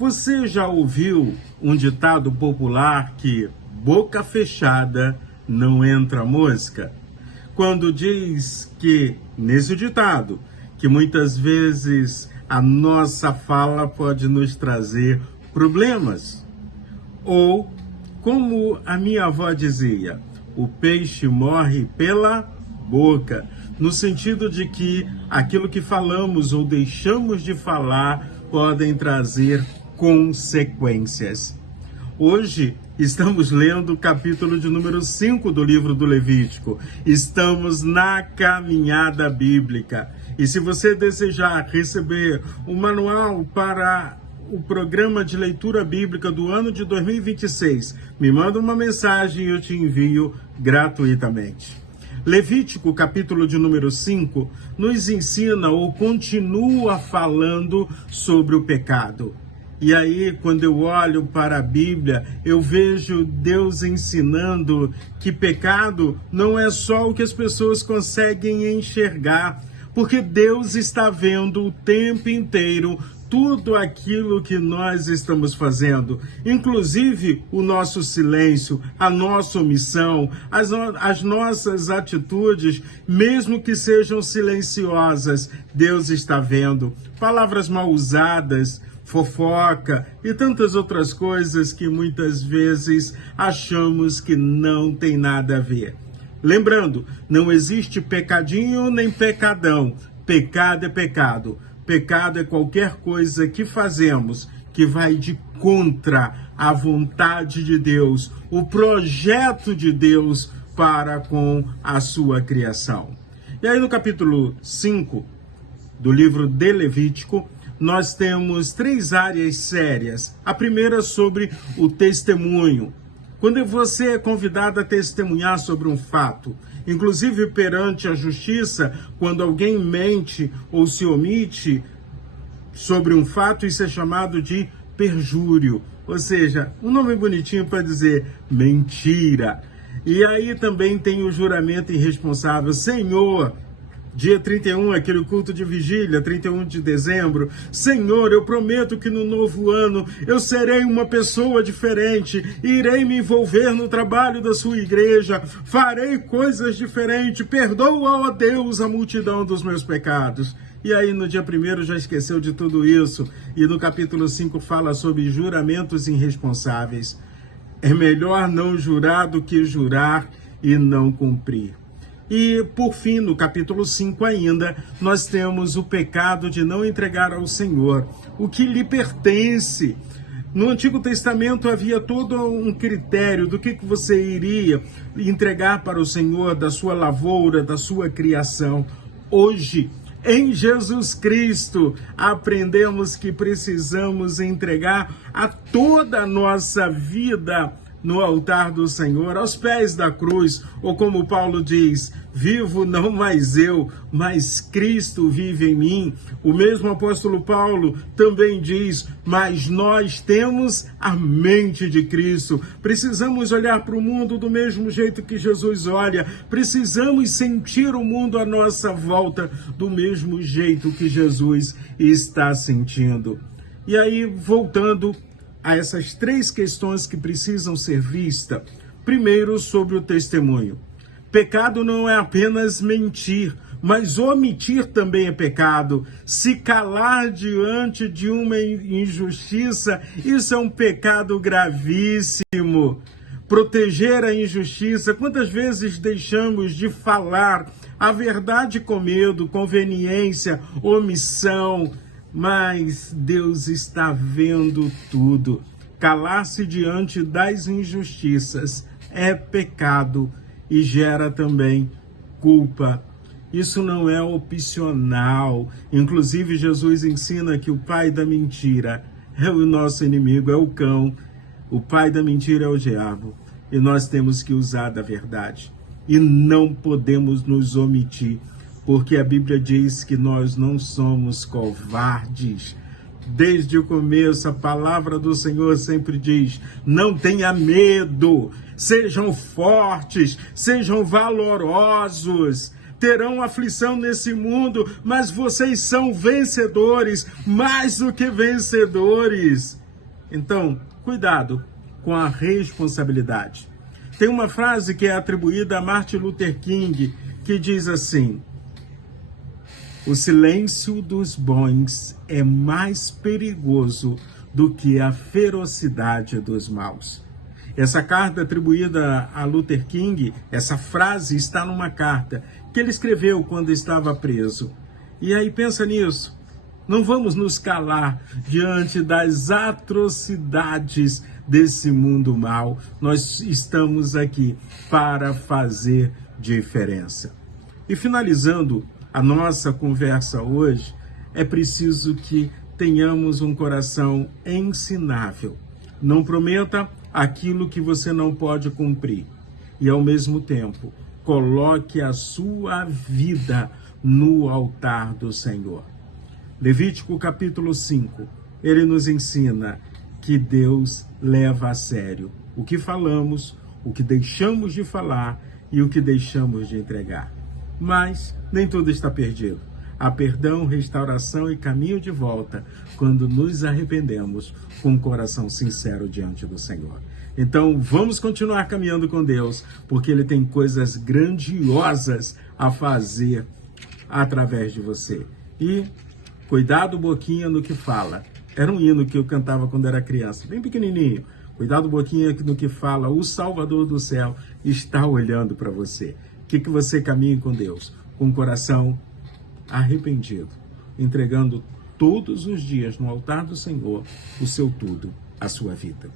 Você já ouviu um ditado popular que boca fechada não entra mosca? Quando diz que, nesse ditado, que muitas vezes a nossa fala pode nos trazer problemas. Ou, como a minha avó dizia, o peixe morre pela boca, no sentido de que aquilo que falamos ou deixamos de falar podem trazer consequências. Hoje estamos lendo o capítulo de número 5 do livro do Levítico. Estamos na caminhada bíblica. E se você desejar receber o manual para o programa de leitura bíblica do ano de 2026, me manda uma mensagem e eu te envio gratuitamente. Levítico, capítulo de número 5, nos ensina ou continua falando sobre o pecado. E aí, quando eu olho para a Bíblia, eu vejo Deus ensinando que pecado não é só o que as pessoas conseguem enxergar, porque Deus está vendo o tempo inteiro tudo aquilo que nós estamos fazendo, inclusive o nosso silêncio, a nossa omissão, as nossas atitudes, mesmo que sejam silenciosas, Deus está vendo. Palavras mal usadas, fofoca e tantas outras coisas que muitas vezes achamos que não tem nada a ver. Lembrando, não existe pecadinho nem pecadão. Pecado é pecado. Pecado é qualquer coisa que fazemos que vai de contra a vontade de Deus, o projeto de Deus para com a sua criação. E aí no capítulo 5 do livro de Levítico, nós temos 3 áreas sérias. A primeira sobre o testemunho. Quando você é convidado a testemunhar sobre um fato, inclusive perante a justiça, quando alguém mente ou se omite sobre um fato, isso é chamado de perjúrio. Ou seja, um nome bonitinho para dizer mentira. E aí também tem o juramento irresponsável. Senhor, dia 31, aquele culto de vigília, 31 de dezembro. Senhor, eu prometo que no novo ano eu serei uma pessoa diferente, irei me envolver no trabalho da sua igreja, farei coisas diferentes, perdoa, ó Deus, a multidão dos meus pecados. E aí no dia 1º já esqueceu de tudo isso, e no capítulo 5 fala sobre juramentos irresponsáveis. É melhor não jurar do que jurar e não cumprir. E, por fim, no capítulo 5 ainda, nós temos o pecado de não entregar ao Senhor o que lhe pertence. No Antigo Testamento havia todo um critério do que você iria entregar para o Senhor, da sua lavoura, da sua criação. Hoje, em Jesus Cristo, aprendemos que precisamos entregar a toda a nossa vida no altar do Senhor, aos pés da cruz, ou como Paulo diz, vivo não mais eu, mas Cristo vive em mim. O mesmo apóstolo Paulo também diz, mas nós temos a mente de Cristo. Precisamos olhar para o mundo do mesmo jeito que Jesus olha, precisamos sentir o mundo à nossa volta do mesmo jeito que Jesus está sentindo. E aí, voltando a essas 3 questões que precisam ser vistas. Primeiro, sobre o testemunho. Pecado não é apenas mentir, mas omitir também é pecado. Se calar diante de uma injustiça, isso é um pecado gravíssimo. Proteger a injustiça, quantas vezes deixamos de falar a verdade com medo, conveniência, omissão? Mas Deus está vendo tudo. Calar-se diante das injustiças é pecado e gera também culpa. Isso não é opcional. Inclusive, Jesus ensina que o pai da mentira é o nosso inimigo, é o cão. O pai da mentira é o diabo. E nós temos que usar da verdade. E não podemos nos omitir, porque a Bíblia diz que nós não somos covardes. Desde o começo, a palavra do Senhor sempre diz, não tenha medo, sejam fortes, sejam valorosos. Terão aflição nesse mundo, mas vocês são vencedores, mais do que vencedores. Então, cuidado com a responsabilidade. Tem uma frase que é atribuída a Martin Luther King, que diz assim: o silêncio dos bons é mais perigoso do que a ferocidade dos maus. Essa carta atribuída a Luther King, essa frase está numa carta que ele escreveu quando estava preso. E aí pensa nisso. Não vamos nos calar diante das atrocidades desse mundo mau. Nós estamos aqui para fazer diferença. E finalizando a nossa conversa hoje, é preciso que tenhamos um coração ensinável. Não prometa aquilo que você não pode cumprir. E, ao mesmo tempo, coloque a sua vida no altar do Senhor. Levítico capítulo 5, ele nos ensina que Deus leva a sério o que falamos, o que deixamos de falar e o que deixamos de entregar. Mas nem tudo está perdido. Há perdão, restauração e caminho de volta quando nos arrependemos com um coração sincero diante do Senhor. Então, vamos continuar caminhando com Deus, porque Ele tem coisas grandiosas a fazer através de você. E cuidado, boquinha, no que fala. Era um hino que eu cantava quando era criança, bem pequenininho. Cuidado, boquinha, no que fala. O Salvador do céu está olhando para você. Que você caminhe com Deus, com o coração arrependido, entregando todos os dias no altar do Senhor o seu tudo, a sua vida.